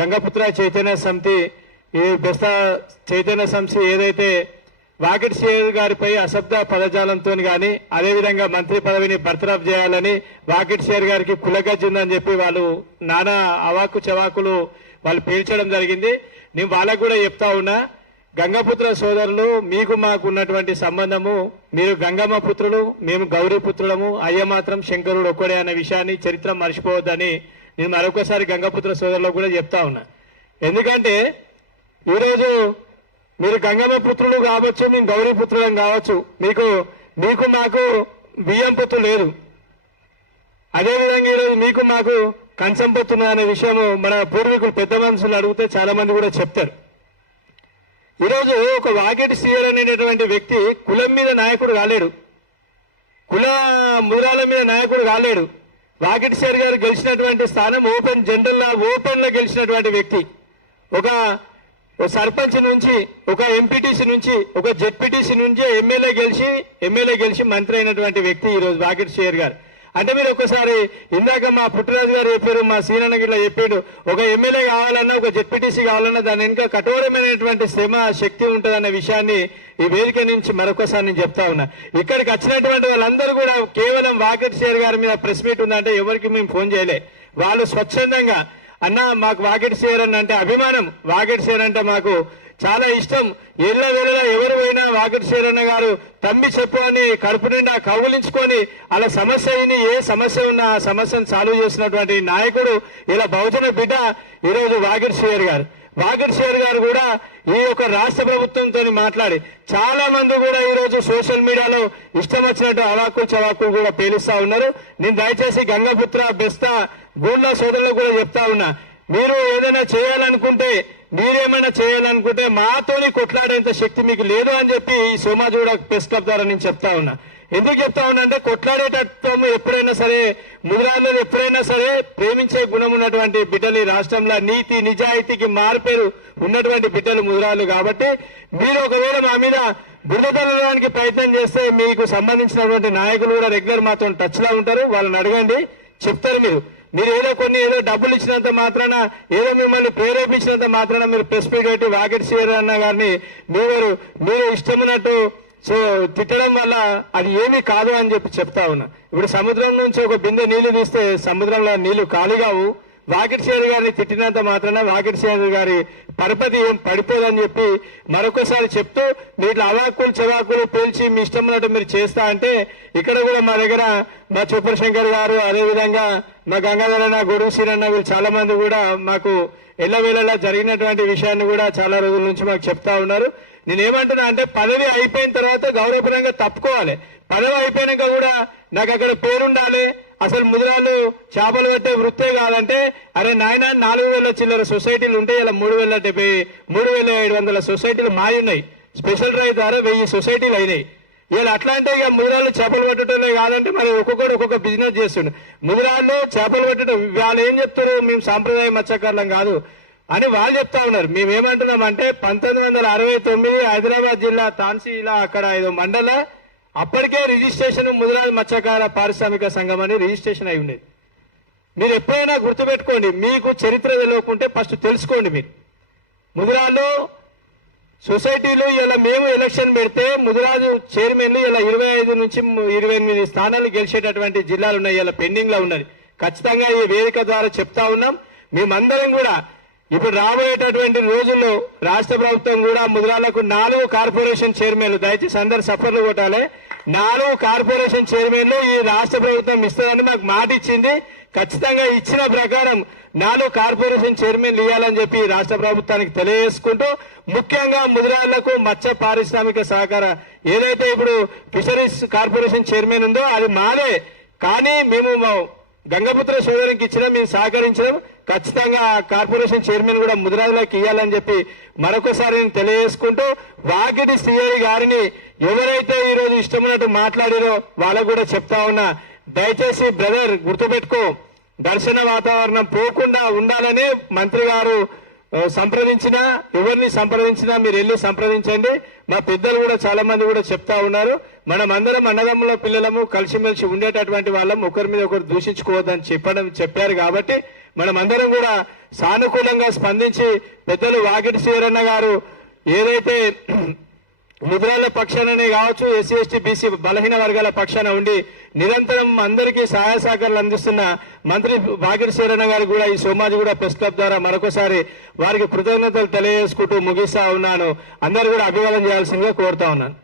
గంగపుత్ర చైతన్య సమితి ఈ బెస్తా చైతన్య సమితి ఏదైతే వాకిటి శ్రీహరి గారిపై అశబ్ద పదజాలంతో కానీ అదేవిధంగా మంత్రి పదవిని బర్తరఫ్ చేయాలని వాకిటి శ్రీహరి గారికి కులగజ్జిందని చెప్పి వాళ్ళు నానా అవాకు చవాకులు వాళ్ళు పేల్చడం జరిగింది. నేను వాళ్ళకు కూడా చెప్తా ఉన్నా, గంగపుత్ర సోదరులు మీకు మాకు ఉన్నటువంటి సంబంధము, మీరు గంగమ్మ పుత్రులు, మేము గౌరీ పుత్రులము, అయ్య మాత్రం శంకరుడు ఒక్కడే అనే విషయాన్ని చరిత్ర మర్చిపోవద్దని నేను మరొకసారి గంగపుత్ర సోదరులకు కూడా చెప్తా ఉన్నా. ఎందుకంటే ఈరోజు మీరు గంగమ్మ పుత్రులు కావచ్చు, మేము గౌరీ పుత్రులం కావచ్చు, మీకు మాకు బియ్యం పొత్తు లేదు. అదేవిధంగా ఈరోజు మీకు మాకు కంచం పొత్తు అనే విషయము మన పూర్వీకులు పెద్ద మనుషులు అడిగితే చాలా మంది కూడా చెప్తారు. ఈరోజు ఒక వాకిటి శ్రీహరి అనేటటువంటి వ్యక్తి కులం మీద నాయకుడు కాలేడు, కుల ముద్రాల మీద నాయకుడు కాలేడు. వాకిటి శ్రీహరి గారు గెలిచినటువంటి స్థానం ఓపెన్ లో గెలిచినటువంటి వ్యక్తి. ఒక సర్పంచ్ నుంచి, ఒక ఎంపీటీసీ నుంచి, ఒక జెడ్పీటీసీ నుంచి ఎమ్మెల్యే గెలిచి మంత్రి అయినటువంటి వ్యక్తి ఈరోజు వాకిటి శ్రీహరి గారు. అంటే మీరు ఒకసారి ఇందాక మా పుట్టిరాజు గారు చెప్పారు, మా సీనన్న గిట్లా చెప్పాడు, ఒక ఎమ్మెల్యే కావాలన్నా ఒక జెడ్పీటీసీ కావాలన్నా దాని ఇంకా కఠోరమైనటువంటి శ్రమ శక్తి ఉంటుందన్న విషయాన్ని ఈ వేదిక నుంచి మరొకసారి నేను చెప్తా ఉన్నా. ఇక్కడికి వచ్చినటువంటి వాళ్ళందరూ కూడా కేవలం వాకిటి శ్రీహరి గారి మీద ప్రెస్ మీట్ ఉందంటే ఎవరికి మేము ఫోన్ చేయలే. వాళ్ళు స్వచ్ఛందంగా అన్న మాకు వాకిటి శ్రీహరి అంటే అభిమానం, వాకిటి శ్రీహరి అంటే మాకు చాలా ఇష్టం, ఎల్ల వేళలా ఎవరు పోయినా వాకిటి శ్రీహరి గారు తమ్మి చెప్పు అని కడుపు నిండా కౌగులించుకొని అలా సమస్య అయిన ఏ సమస్య ఉన్నా ఆ సమస్యను సాల్వ్ చేసినటువంటి నాయకుడు ఇలా బహుజన బిడ్డ ఈరోజు వాకిటి శ్రీహరి గారు. వాకిటి శ్రీహరి గారు కూడా ఈ యొక్క రాష్ట్ర ప్రభుత్వంతో మాట్లాడి చాలా మంది కూడా ఈరోజు సోషల్ మీడియాలో ఇష్టం వచ్చినట్టు అవాకులు చవాకులు కూడా పేలుస్తా ఉన్నారు. నేను దయచేసి గంగపుత్ర బెస్తా గూండ్ల సోదరులకు కూడా చెప్తా ఉన్నా, మీరు ఏదైనా చేయాలనుకుంటే మాతోని కొట్లాడేంత శక్తి మీకు లేదు అని చెప్పి ఈ సోమాజూడ ప్రెస్ క్లబ్ ద్వారా నేను చెప్తా ఉన్నా. ఎందుకు చెప్తా ఉన్నా అంటే కొట్లాడేటట్టు ఎప్పుడైనా సరే ముద్రాల్లో ఎప్పుడైనా సరే ప్రేమించే గుణం ఉన్నటువంటి బిడ్డలు ఈ రాష్ట్రంలో నీతి నిజాయితీకి మారుపేరు ఉన్నటువంటి బిడ్డలు ముద్రాలు. కాబట్టి మీరు ఒకవేళ మా మీద బురద తల్లడానికి ప్రయత్నం చేస్తే మీకు సంబంధించినటువంటి నాయకులు కూడా రెగ్యులర్ మాతో టచ్ లో ఉంటారు, వాళ్ళని అడగండి, చెప్తారు. మీరు ఏదో డబ్బులు ఇచ్చినంత మాత్రాన, ఏదో మిమ్మల్ని ప్రేరేపించినంత మాత్రాన మీరు ప్రెస్ మీట్ పెట్టి వాకిటి శ్రీహరి అన్న గారిని మీరు ఇష్టమున్నట్టు తిట్టడం వల్ల అది ఏమీ కాదు అని చెప్పి చెప్తా ఉన్నా. ఇప్పుడు సముద్రం నుంచి ఒక బిందె నీళ్లు తీస్తే సముద్రంలో నీళ్లు ఖాళీగావు. వాకిటి శ్రీహరి గారిని తిట్టినంత మాత్రాన వాకిటి శ్రీహరి గారి పరపతి ఏం పడిపోదని చెప్పి మరొకసారి చెప్తూ, మీరు అవాకులు చవాకులు పేల్చి మీ ఇష్టం ఉన్నట్టు మీరు చేస్తా అంటే ఇక్కడ కూడా మా దగ్గర మా సూపర్ శంకర్ గారు, అదేవిధంగా మా గంగాధరన్న, గొడుగు సీనన్న వీళ్ళు చాలా మంది కూడా మాకు ఎల్లవేళలా జరిగినటువంటి విషయాన్ని కూడా చాలా రోజుల నుంచి మాకు చెప్తా ఉన్నారు. నేనేమంటున్నా అంటే పదవి అయిపోయిన తర్వాత గౌరవపరంగా తప్పుకోవాలి. పదవి అయిపోయినాక కూడా నాకు అక్కడ పేరుండాలి. అసలు ముద్రాలు చేపలు పెట్టే వృత్తే కాదంటే, అరే నాయన 4,000 చిల్లర సొసైటీలు ఉంటే ఇలా 3,700 సొసైటీలు మాయున్నాయి. స్పెషల్ డ్రైవ్ ద్వారా 1000 సొసైటీలు అయినాయి. ఇలా అట్లా అంటే ఇక ముద్రాలు చేపలు పట్టడమే కాదంటే మరి ఒక్కొక్కరు ఒక్కొక్క బిజినెస్ చేస్తుండే. ముద్రాలు చేపలు పట్టడం వాళ్ళు ఏం చెప్తారు, మేము సాంప్రదాయ మత్స్యకారులం కాదు అని వాళ్ళు చెప్తా ఉన్నారు. మేమేమంటున్నామంటే 1969 హైదరాబాద్ జిల్లా తాన్సీలా అక్కడ ఏదో మండల అప్పటికే రిజిస్ట్రేషన్ ముద్రాజ్ మత్స్యకార పారిశ్రామిక సంఘం అని రిజిస్ట్రేషన్ అయి ఉండేది. మీరు ఎప్పుడైనా గుర్తుపెట్టుకోండి, మీకు చరిత్ర తెలియకుంటే ఫస్ట్ తెలుసుకోండి. మీరు ముద్రాలు సొసైటీలు ఇలా మేము ఎలక్షన్ పెడితే ముద్రాజు చైర్మన్లు ఇలా 25 నుంచి 28 స్థానాలు గెలిచేటటువంటి జిల్లాలు ఉన్నాయి, ఇలా పెండింగ్ లో ఉన్నది. ఖచ్చితంగా ఈ వేదిక ద్వారా చెప్తా ఉన్నాం. మేమందరం కూడా ఇప్పుడు రాబోయేటటువంటి రోజుల్లో రాష్ట్ర ప్రభుత్వం కూడా ముద్రాలకు 4 కార్పొరేషన్ చైర్మన్లు, దయచేసి అందరు సఫర్లు కొట్టాలి, 4 కార్పొరేషన్ చైర్మన్లు ఈ రాష్ట్ర ప్రభుత్వం ఇస్తుందని మాకు మాట ఇచ్చింది. ఖచ్చితంగా ఇచ్చిన ప్రకారం 4 కార్పొరేషన్ చైర్మన్లు ఇవ్వాలని చెప్పి రాష్ట్ర ప్రభుత్వానికి తెలియజేసుకుంటూ, ముఖ్యంగా ముద్రాలకు మత్స్య పారిశ్రామిక సహకార ఏదైతే ఇప్పుడు ఫిషరీస్ కార్పొరేషన్ చైర్మన్ ఉందో అది మాదే, కానీ మేము గంగపుత్ర సోదరికి ఇచ్చిన మేము సహకరించడం, ఖచ్చితంగా కార్పొరేషన్ చైర్మన్ కూడా ముద్రాజులకు ఇవ్వాలని చెప్పి మరొకసారి నేను తెలియజేసుకుంటూ, వాకిటి శ్రీహరి గారిని ఎవరైతే ఈ రోజు ఇష్టమైనట్టు మాట్లాడారో వాళ్ళకు కూడా చెప్తా ఉన్నా, దయచేసి బ్రదర్ గుర్తుపెట్టుకో, దర్శన వాతావరణం పోకుండా ఉండాలని మంత్రి గారు సంప్రదించినా, ఎవరిని సంప్రదించినా మీరు వెళ్ళి సంప్రదించండి. మా పెద్దలు కూడా చాలా మంది కూడా చెప్తా ఉన్నారు, మనం అందరం అన్నదమ్ముల పిల్లలము కలిసిమెలిసి ఉండేటటువంటి వాళ్ళం, ఒకరి మీద ఒకరు దూషించుకోవద్దని చెప్పారు. కాబట్టి మనం అందరం కూడా సానుకూలంగా స్పందించి పెద్దలు వాకిటి శ్రీరన్న గారు ఏదైతే ముద్రాల పక్షాననే కావచ్చు, ఎస్సీ ఎస్టీ బీసీ బలహీన వర్గాల పక్షాన ఉండి నిరంతరం అందరికీ సహాయ సహకారాలు అందిస్తున్న మంత్రి వాకిటి శ్రీరన్న గారు కూడా ఈ సోమాజిగూడ ప్రెస్ క్లబ్ ద్వారా మరొకసారి వారికి కృతజ్ఞతలు తెలియజేసుకుంటూ ముగిస్తా ఉన్నాను. అందరూ కూడా అభివాదం చేయాల్సిందిగా కోరుతా ఉన్నాను.